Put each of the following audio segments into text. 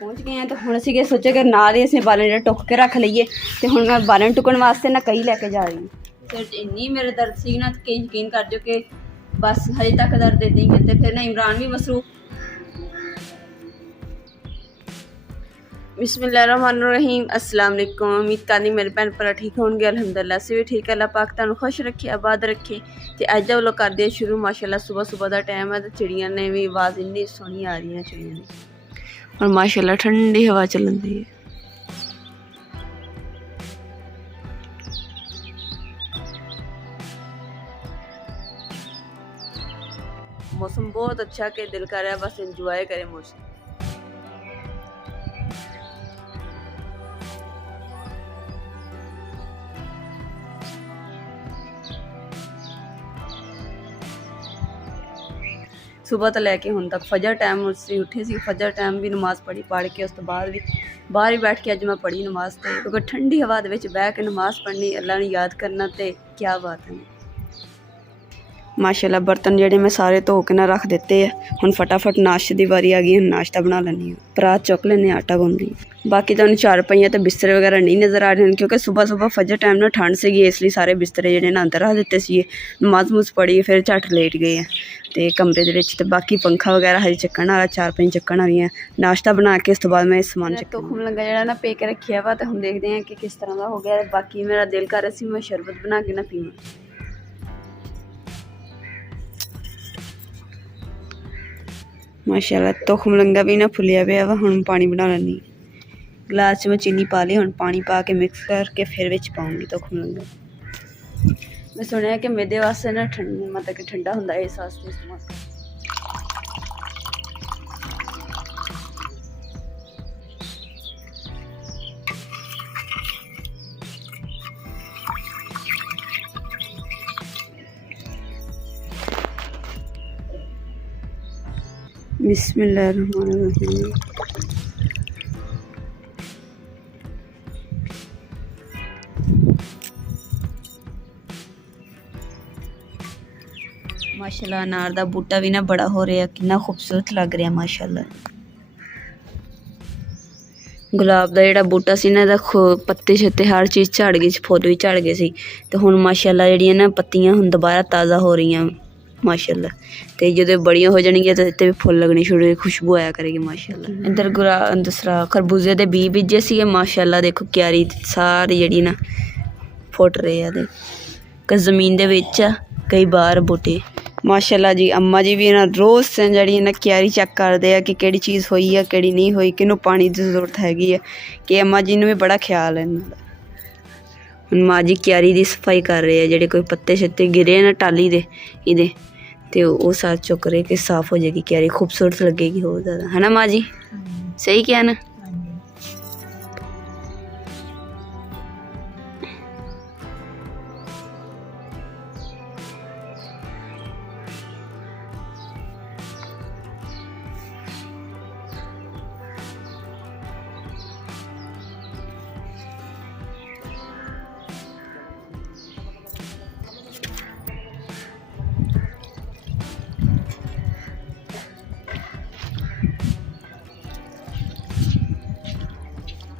पहुँच गए हैं तो हुण असीं सोचे कि नाल ही असीं बालन जिहड़ा टुक के रख लईए ते हुण मैं बालन टुकण वास्ते ना कई लैके जा रही हूँ। सिर इन्नी मेरे दर्द सी ना कि यकीन कर जो कि बस हजे तक दर्द इदां ही है। ते फिर ना इमरान भी मसरूफ। बिस्मिल्लाहिर्रहमानिर्रहीम। अस्सलाम वालेकुम। उम्मीद करनी मेरे भैन भरा ठीक होंगे। अल्हम्दुलिल्लाह असीं भी ठीक है। अल्लाह पाक तुहानूं खुश रखे आबाद रखे। ते अज दा व्लॉग करदे हैं शुरू। माशाअल्लाह सुबह सुबह का टाइम है तो चिड़ियां ने भी आवाज़ इन्नी सोहनी आ रही है चिड़ियां ने और माशाअल्लाह ठंडी हवा चलन दी है। मौसम बहुत अच्छा के दिल कर रहा है बस इंजॉय करें मौसम। सुबह तो लैके हुण तक फजर टाइम उसी उठे सी। फजर टाइम भी नमाज़ पढ़ के उस तो बाद भी बाहर ही बैठ के अज मैं पढ़ी नमाज़। तो क्योंकि ठंडी हवा दे विच बह के नमाज़ पढ़नी अल्लाह नूं याद करना ते क्या बात है। माशाअल्लाह बर्तन जेडे मैं सारे धो के ना रख दिते है। हुण फटाफट नाश्ते की वारी आ गई। हुण नाश्ता बना लैनी परात चुक लैने आटा गुंदी। बाकी तो चार पाइयां तो बिस्तर वगैरह नहीं नज़र आ रहे क्योंकि सुबह सुबह फजर टाइम ना ठंड सीगी इसलिए सारे बिस्तरे जेडे ना अंदर रख दिते सी। नमाज नमूज पढ़ी फिर झट लेट गए हैं तो कमरे दे विच। ते बाकी पंखा वगैरह हजे चक्कण वाला चार पाई चक्कण वाली है। नाश्ता बना के उस तो बाद मैं समान तुखम लंगा जेड़ा ना पे के रखिया वा तो हुण देखते हैं कि किस तरह का हो गया। बाकी मेरा दिल कर रहा सी मैं शरबत बना के ना पीवां। माशाअल्लाह तुखम लंगा भी ना फुलिया पिया वा। हुण पानी बना लैनी। गिलास में चीनी पा ली। हुण पानी पा के मिक्स करके फिर विच पाऊंगी तुखम लंगा। मैं सुनिया कि मेदे वास्ते ना मतलब कि ठंडा हुंदा है इस वास्ते इस्तेमाल कर। बिस्मिल्लाहिर्रहमानिर्रहीम। माशाअल्लाह अनार दा बूटा भी ना बड़ा हो रहा कितना खूबसूरत लग रहा माशाअल्लाह। गुलाब का जोड़ा बूटा सी ना पत्ते छत्ते हर चीज़ झड़ गई फुल भी झड़ गए सी। तो हुण माशाअल्लाह जिहड़ियां ना पत्तियां हुण दोबारा ताज़ा हो रही हैं माशाअल्लाह। तो जो बड़ियां हो जाएंगियां तो इत्ते भी फुल लगने शुरू खुशबू आया करेगी माशाअल्लाह। इधर दूसरा खरबूजे के बीज बीजे सी माशाअल्लाह। देखो क्यारी सारी जिहड़ी ना फुट रहे हैं। कई जमीन दे विच आ कई बाहर बूटे माशाअल्लाह जी। अम्मा जी भी ना रोज़ जी ना क्यारी चेक करते हैं कि केड़ी चीज़ हुई है केड़ी नहीं हुई किनू पानी की जरूरत हैगी है कि अम्मा जी ने भी बड़ा ख्याल है इन्हां दा। हुण माँ जी क्यारी की सफाई कर रहे हैं। जेडे कोई पत्ते शत्ते गिरे ना टाली दे इहदे तो वो साथ चुक रहे कि साफ हो जाएगी क्यारी खूबसूरत लगेगी बहुत ज़्यादा है ना माँ जी। सही क्या ना।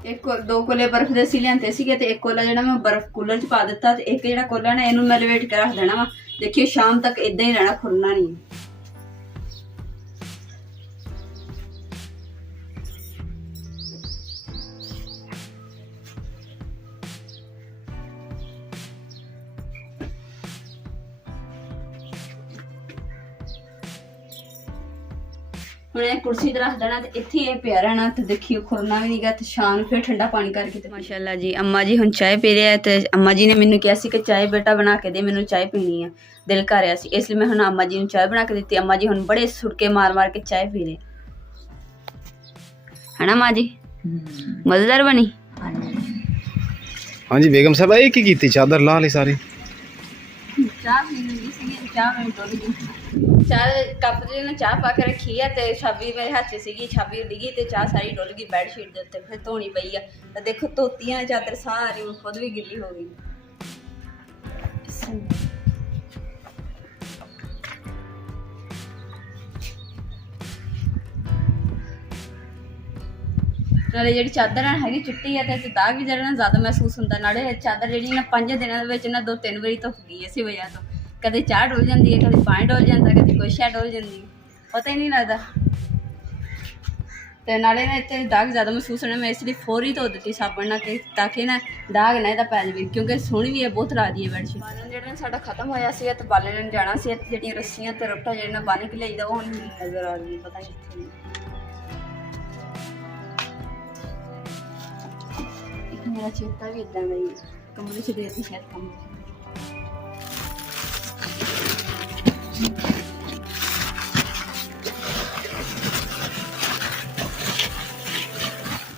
एक दो कोले बर्फ दे सी लियांते सीगे ते एक कोला जेड़ा मैं बर्फ कूलर च पा दिता ते एक जेड़ा कोला ना इनू मैं लपेट के रख देना वा। देखिए शाम तक इदां ही रहना खुलना नहीं। हुण ये कुर्सी ते रख देना ते इत्थे ये पिया रहना ते देखिए खुरना भी नहीं गा। ते शाम फिर ठंडा पानी करके ते माशाअल्लाह जी अम्मा जी हुण चाय पी रहे हैं। ते अम्मा जी ने मैनू कहा सी कि चाय बेटा बना के दे मैनू चाय पीनी है दिल कर रहा सी इसलिए मैं हुण अम्मा जी नूं चाय बना के दी। अम्मा जी हुण बड़े सुटके मार मार के चाय पी रहे है ना माँ जी। मजेदार बनी। हाँ जी बेगम साहब ये की चादर ला ली सारी चाह पीने लगी सी। चाह मैं डोल गई। चाह कप च ना चाह पा के रखी है तो छाबी मेरे हाथ च सी छाबी डिगी तो चाह सारी डुल गई बैडशीट के उत्ते फिर धोनी पई है। तो देखो धोतियां चादर सारी खुद भी गिली हो गई। ਨਾਲੇ ਜਿਹੜੀ ਚਾਦਰ ਹੈਗੀ ਚਿੱਟੀ ਹੈ ਤੇ ਦਾਗ ਵੀ ਜਿਹੜਾ ਨਾ ਜ਼ਿਆਦਾ ਮਹਿਸੂਸ ਹੁੰਦਾ। ਨਾਲੇ ਚਾਦਰ ਜਿਹੜੀ ਨਾ 5 ਦਿਨਾਂ ਦੇ ਵਿੱਚ ਨਾ 2-3 ਵਾਰੀ ਧੁੱਪ ਗਈ ਇਸੇ ਵਜ੍ਹਾ ਤੋਂ। ਕਦੇ ਚਾਹ ਡੁੱਲ ਜਾਂਦੀ ਹੈ, ਕਦੇ ਪਾਣੀ ਡੁੱਲ ਜਾਂਦਾ, ਕਦੇ ਕੁਛ ਸ਼ੈ ਡੁੱਲ ਜਾਂਦੀ, ਪਤਾ ਹੀ ਨਹੀਂ ਲੱਗਦਾ। ਤੇ ਨਾਲੇ ਨਾ ਇੱਥੇ ਦਾਗ ਜ਼ਿਆਦਾ ਮਹਿਸੂਸ ਹੋਣਾ, ਮੈਂ ਇਸ ਲਈ ਫੌਰੀ ਧੋ ਦਿੱਤੀ ਸਾਬਣ ਨਾਲ ਕਿ ਤਾਂ ਕਿ ਨਾ ਦਾਗ ਨਾ ਇਹਦਾ ਪੈ ਜਾਵੇ, ਕਿਉਂਕਿ ਸੋਹਣੀ ਵੀ ਹੈ, ਬਹੁਤ ਲੱਗਦੀ ਹੈ ਬੈਡਸ਼ੀਟ। ਬਾਲਣ ਜਿਹੜਾ ਸਾਡਾ ਖਤਮ ਹੋਇਆ ਸੀ ਤੇ ਬਾਲਣ ਲੈਣ ਜਾਣਾ ਸੀ। ਜਿਹੜੀਆਂ ਰੱਸੀਆਂ ਤੇ ਰੋਟਾ ਜਿਹੜੇ ਨਾਲ ਬੰਨ੍ਹ ਕੇ ਲਿਆਈਦਾ ਉਹ ਹੁਣ ਨਜ਼ਰ ਆ ਰਹੀ, ਪਤਾ ਨਹੀਂ ਕਿੱਥੇ। ਇੱਕ ਮੇਰਾ ਚੇਤਾ ਵੀ ਇੱਦਾਂ ਦਾ ਹੀ ਕਮਰੇ 'ਚ ਦੇ ਦਿੱਤੀ ਸ਼ਾਇਦ ਕਮਰੇ 'ਚ।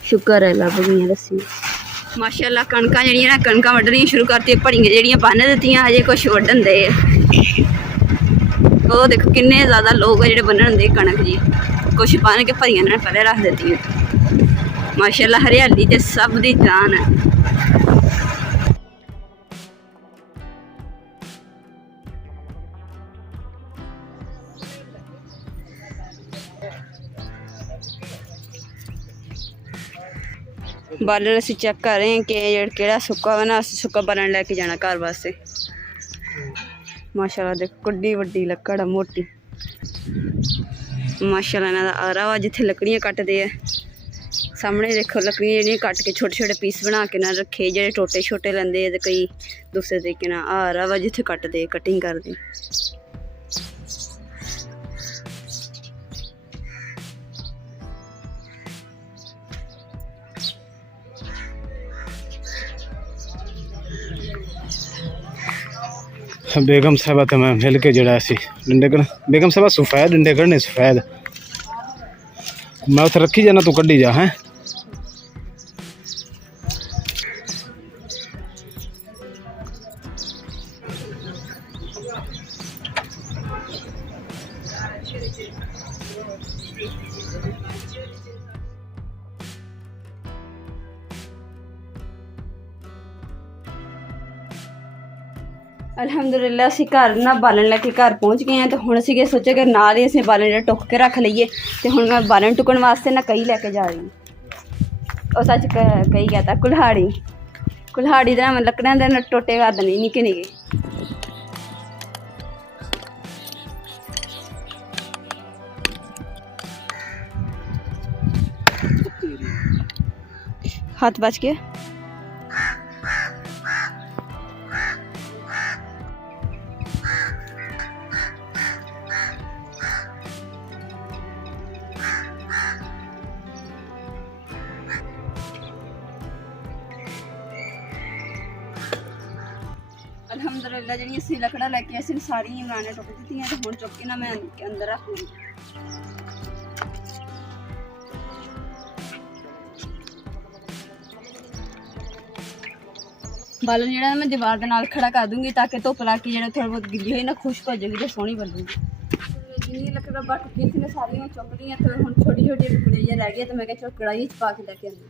ਸ਼ੁਕਰ ਹੈ ਲੱਭ ਗਈਆਂ ਰੱਸੀਆਂ। ਮਾਸ਼ਾਅੱਲਾ ਕਣਕਾਂ ਜਿਹੜੀਆਂ ਨਾ ਕਣਕਾਂ ਵੱਢਣੀਆਂ ਸ਼ੁਰੂ ਕਰਤੀਆਂ। ਭੜੀਆਂ ਜਿਹੜੀਆਂ ਬੰਨ੍ਹ ਦਿੱਤੀਆਂ, ਹਜੇ ਕੁਛ ਵੱਢਣ ਦੇ ਆ। ਉਹ ਦੇਖੋ ਕਿੰਨੇ ਜ਼ਿਆਦਾ ਲੋਕ ਆ ਜਿਹੜੇ ਬੰਨਣ ਦੇ ਕਣਕ ਜੀ। ਕੁਛ ਬੰਨ੍ਹ ਕੇ ਭਰੀਆਂ ਨਾਲ ਪਹਿਲੇ ਰੱਖ ਦਿੱਤੀਆਂ। ਮਾਸ਼ਾਅੱਲਾ ਹਰਿਆਲੀ ਤੇ ਸਭ ਦੀ ਜਾਨ ਹੈ। ਬਾਲਣ ਅਸੀਂ ਚੈੱਕ ਕਰ ਰਹੇ ਹਾਂ ਕਿ ਕਿਹੜਾ ਸੁੱਕਾ ਵਾ ਨਾ। ਅਸੀਂ ਸੁੱਕਾ ਬਾਲਣ ਲੈ ਕੇ ਜਾਣਾ ਘਰ ਵਾਸਤੇ। ਮਾਸ਼ਾਅੱਲਾ ਦੇਖੋ ਕਿੱਡੀ ਵੱਡੀ ਲੱਕੜ ਆ, ਮੋਟੀ। ਮਾਸ਼ਾਅੱਲਾ ਇਹਨਾਂ ਦਾ ਆਰਾ ਵਾ ਜਿੱਥੇ ਲੱਕੜੀਆਂ ਕੱਟਦੇ ਆ। ਸਾਹਮਣੇ ਦੇਖੋ ਲੱਕੜੀਆਂ ਜਿਹੜੀਆਂ ਕੱਟ ਕੇ ਛੋਟੇ ਛੋਟੇ ਪੀਸ ਬਣਾ ਕੇ ਨਾ ਰੱਖੇ। ਜਿਹੜੇ ਟੋਟੇ ਛੋਟੇ ਲੈਂਦੇ ਆ ਤੇ ਕਈ ਦੂਸਰੇ ਤਰੀਕੇ ਨਾਲ। ਆਰਾ ਵਾ ਜਿੱਥੇ ਕੱਟਦੇ ਕਟਿੰਗ ਕਰਦੇ। बेगम साहबा तो मैं मिल के जड़ा सी डंडे कर। बेगम साहबा सफेद डंडे करने सफेद मैं उसे रखी जाना तू कड्डी जा। हैं ਅਲਹਮਦੁਲਿਲਾ ਅਸੀਂ ਘਰ ਨਾ ਬਾਲਣ ਲੈ ਕੇ ਘਰ ਪਹੁੰਚ ਗਏ ਹਾਂ। ਤੇ ਹੁਣ ਅਸੀਂ ਸੋਚਿਆ ਕਿ ਨਾਲ ਹੀ ਅਸੀਂ ਬਾਲਣ ਜਿਹੜਾ ਟੁੱਕ ਕੇ ਰੱਖ ਲਈਏ। ਤੇ ਹੁਣ ਮੈਂ ਬਾਲਣ ਟੁੱਕਣ ਵਾਸਤੇ ਨਾ ਕਈ ਲੈ ਕੇ ਜਾ ਰਹੀ ਹਾਂ। ਉਹ ਸੱਚ ਕਈ ਕਹਤਾ ਕੁਲਹਾੜੀ। ਕੁਲਹਾੜੀ ਦੇ ਨਾਲ ਲੱਕੜਾਂ ਦੇ ਨਾਲ ਟੋਟੇ ਕਰ ਦੇਣੇ ਨਿੱਕੇ ਨਿੱਕੇ। ਹੱਥ ਬਚ ਗਿਆ। ਅਲਹਮਦੁਲਿਲਾ ਜਿਹੜੀਆਂ ਅਸੀਂ ਲੱਕੜਾਂ ਲੈ ਕੇ ਅਸੀਂ ਸਾਰੀਆਂ ਇਮਰਾਨ ਨੇ ਟੁੱਕ ਦਿੱਤੀਆਂ। ਤੇ ਹੁਣ ਚੁੱਕ ਕੇ ਨਾ ਮੈਂ ਅੰਦਰ ਰੱਖ ਲੂੰਗੀ। ਬਾਲਣ ਜਿਹੜਾ ਮੈਂ ਦੀਵਾਰ ਦੇ ਨਾਲ ਖੜਾ ਕਰ ਦੂੰਗੀ ਤਾਂ ਕਿ ਧੁੱਪ ਲਾ ਕੇ ਜਿਹੜਾ ਥੋੜ੍ਹਾ ਬਹੁਤ ਗਿੱਲੀ ਹੋਈ ਨਾ ਖੁਸ਼ਕ ਹੋ ਜਾਏਗੀ ਤੇ ਸੋਹਣੀ ਬਣੂਗੀ। ਜਿੰਨੀ ਲੱਕੜਾਂ ਬੱਟ ਕੀਤੀ ਨੇ ਸਾਰੀਆਂ ਚੁੱਕ ਲਈਆਂ। ਤੇ ਹੁਣ ਛੋਟੀ ਛੋਟੀ ਟੁਕੜੇ ਜਿਹੇ ਰਹਿ ਗਏ ਤੇ ਮੈਂ ਕਿਹਾ ਚਲੋ ਕੜਾਹੀ 'ਚ ਪਾ ਕੇ ਲੈ ਕੇ ਆਉਂਦੀ।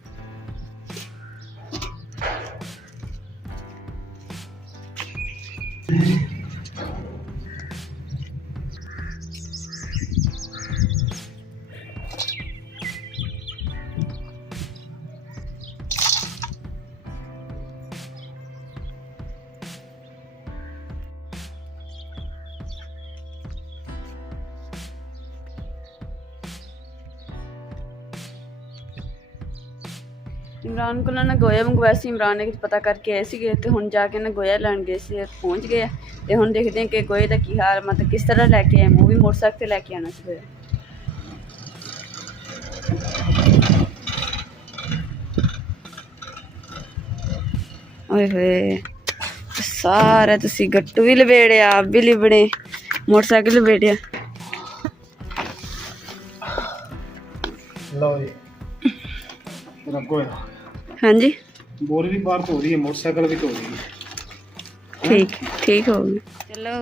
ਇਮਰਾਨ ਕੋਲ ਨਾ ਗੋਇਆ ਮੰਗਵਾਇਆ ਸੀ। ਇਮਰਾਨ ਨੇ ਪਤਾ ਕਰਕੇ ਆਏ ਸੀਗੇ ਤੇ ਹੁਣ ਜਾ ਕੇ ਨਾ ਗੋਇਆ ਲੈਣ ਗਏ ਸੀ। ਪਹੁੰਚ ਗਏ ਤੇ ਹੁਣ ਦੇਖਦੇ ਹਾਂ ਕਿ ਗੋਏ ਦਾ ਕੀ ਹਾਲ, ਮਤਲਬ ਕਿਸ ਤਰ੍ਹਾਂ ਲੈ ਕੇ ਆਏ। ਉਹ ਵੀ ਮੋਟਰਸਾਈਕਲ ਤੇ ਲੈ ਕੇ ਆਉਣਾ ਸੀ ਗੋਇਆ। ਓਏ ਹੋਏ ਸਾਰਾ ਤੁਸੀਂ ਗੱਟੂ ਵੀ ਲਵੇੜਿਆ, ਆਪ ਵੀ ਲਿਬੜੇ, ਮੋਟਰਸਾਈਕਲ ਲਵੇੜਿਆ। लो जी रखो हाँ जी बोर भी बाहर धो रही है, मोटरसाइकिल भी धो रही है। ठीक ठीक हो गया। चलो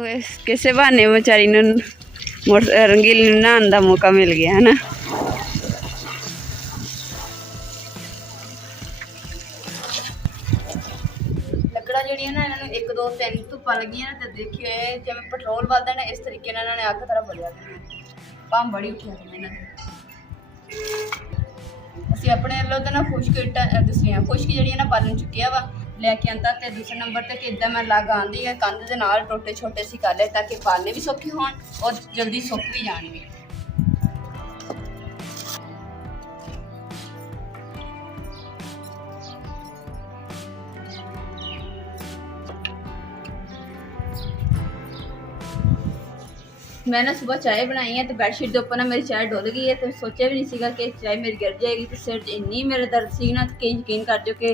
किसे बहाने बेचारी ने रंगीली नहाने का मौका मिल गया है ना। ਲੱਕੜਾਂ ਜਿਹੜੀਆਂ ਨਾ ਇਹਨਾਂ ਨੂੰ 1 2 3 ਧੁੱਪਾਂ ਲੱਗੀਆਂ ਨਾ ਤੇ ਦੇਖਿਓ ਇਹ ਜਿਵੇਂ ਪੈਟਰੋਲ ਵੱਧਦਾ ਨਾ ਇਸ ਤਰੀਕੇ ਨਾਲ ਇਹਨਾਂ ਨੇ ਅੱਗ ਤਰ੍ਹਾਂ ਬਲਿਆ ਕਰਨਾ। ਭੰਬ ਬੜੀ ਉੱਠਿਆ ਕਰਨਾ ਇਹਨਾਂ ਦੀ। ਅਸੀਂ ਆਪਣੇ ਵੱਲੋਂ ਤਾਂ ਨਾ ਖੁਸ਼ਕ ਇੱਟਾਂ ਦੂਸਰੀਆਂ ਖੁਸ਼ਕ ਜਿਹੜੀਆਂ ਨਾ ਬਾਲਣ ਚੁੱਕਿਆ ਵਾ ਲੈ ਕੇ ਆਂਦਾ। ਤੇ ਦੂਸਰੇ ਨੰਬਰ ਤੇ ਕਿ ਇੱਦਾਂ ਮੈਂ ਲੱਗ ਆਂਦੀ ਹੈ ਕੰਧ ਦੇ ਨਾਲ ਟੋਟੇ ਛੋਟੇ ਸੀ ਕਰ ਲਏ ਤਾਂ ਕਿ ਪਾਲਣੇ ਵੀ ਸੌਖੇ ਹੋਣ ਔਰ ਜਲਦੀ ਸੁੱਕ ਵੀ ਜਾਣਗੇ। मैं ना सुबह चाय बनाई है तो बैडशीट के उपर ना मेरी चाय डुल गई है। तो सोचा भी नहीं सीगा कि चाय मेरी गिर जाएगी। तो सिर इन्नी मेरे दर्द सी ना कि यकीन कर जो कि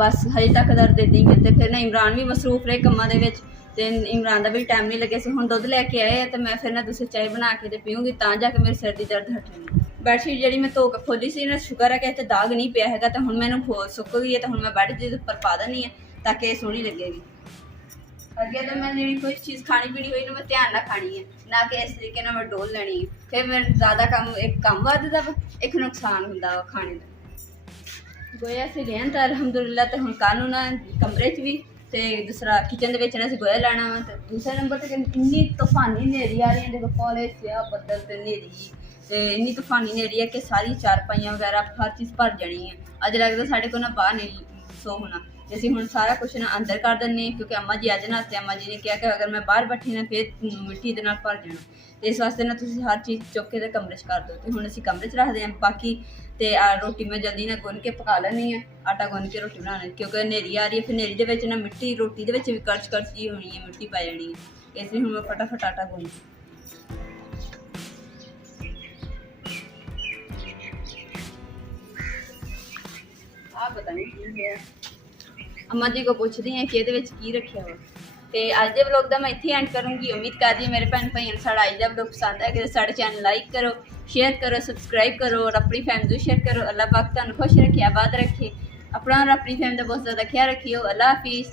बस हजे तक दर्द इदां ही है। तो फिर ना इमरान भी मसरूफ रहे कम्मां दे विच ते इमरान का भी टाइम नहीं लगे सी। हुण दुध लैके आए तो मैं फिर ना दूसरी चाय बना के ते पीऊँगी तां जाके मेरे सिर की दर्द हटेगी। बैडशीट जी मैं धो के खोली सी ना शुक्र है कि इत्थे दाग नहीं पिया है। तो हुण मैनूं सुक गई है। तो हुण मैं बैड के उपर पा देनी है ताकि सोहनी लगेगी। अगे तो मैं जी कोई चीज़ खानी पीनी हुई तो मैं ध्यान ना खानी है ना कि इस तरीके ना मैं डोल लेनी है। फिर मैं ज़्यादा काम एक कम वधदा वा एक नुकसान हुंदा वा खाने का। गोया से गए तो अलहमदुलिल्लाह। तो हुण कल नूं ना कमरे च भी ते दूसरा किचन दे विच ना असीं गोया लैणा वा। ते दूसरे नंबर ते इन्नी तूफानी हनेरी आ रही है देखो काले स्या बदल ते हनेरी ते इन्नी तूफानी हनेरी है कि सारी चारपाइयां वगैरह हर चीज़ भर जानी है। अज लगदा साडे कोल ना बाहर नहीं सो होना। ਅਸੀਂ ਹੁਣ ਸਾਰਾ ਕੁਛ ਨਾ ਅੰਦਰ ਕਰ ਦਿੰਦੇ ਹਾਂ ਕਿਉਂਕਿ ਅੰਮਾ ਜੀ ਅੱਜ ਨਾ ਤੇ ਅੰਮਾ ਜੀ ਨੇ ਕਿਹਾ ਕਿ ਅਗਰ ਮੈਂ ਬਾਹਰ ਬੈਠੀ ਨਾ ਫਿਰ ਮਿੱਟੀ ਦੇ ਨਾਲ ਭਰ ਜਾਣਾ। ਤੇ ਇਸ ਵਾਸਤੇ ਨਾ ਤੁਸੀਂ ਹਰ ਚੀਜ਼ ਚੁੱਕ ਕੇ ਤੇ ਕਮਰੇ 'ਚ ਕਰ ਦਿਓ। ਤੇ ਹੁਣ ਅਸੀਂ ਕਮਰੇ 'ਚ ਰੱਖਦੇ ਹਾਂ ਬਾਕੀ ਤੇ ਰੋਟੀ ਮੈਂ ਜਲਦੀ ਨਾਲ ਗੁੰਨ ਕੇ ਪਕਾ ਲੈਣੀ ਹੈ ਆਟਾ ਗੁੰਨ ਕੇ ਰੋਟੀ ਬਣਾਉਣੀ ਕਿਉਂਕਿ ਹਨੇਰੀ ਆ ਰਹੀ ਹੈ। ਫਿਰ ਹਨੇਰੀ ਦੇ ਵਿੱਚ ਨਾ ਮਿੱਟੀ ਰੋਟੀ ਦੇ ਵਿੱਚ ਵੀ ਕਰਚ ਕਰਚ ਜੀ ਹੋਣੀ ਹੈ ਮਿੱਟੀ ਪੈ ਜਾਣੀ ਹੈ। ਇਸ ਲਈ ਹੁਣ ਮੈਂ ਫਟਾਫਟ ਆਟਾ ਗੁੰਨ पता नहीं की है अम्मा जी को पूछती हैं कि ये की रखा वा। तो अज के व्लॉग का मैं इत्थे एंड करूँगी। उम्मीद करती हूँ मेरे भैन भाइयों को साड़ा अज का व्लॉग पसंद है कि साढ़े चैनल लाइक करो शेयर करो सबसक्राइब करो और अपनी फैमिली को शेयर करो। अल्लाह पाक तुहानूं खुश रखे आबाद रखे अपना और अपनी फैमिली का बहुत ज़्यादा ख्याल रखियो। अल्लाह हाफिज़।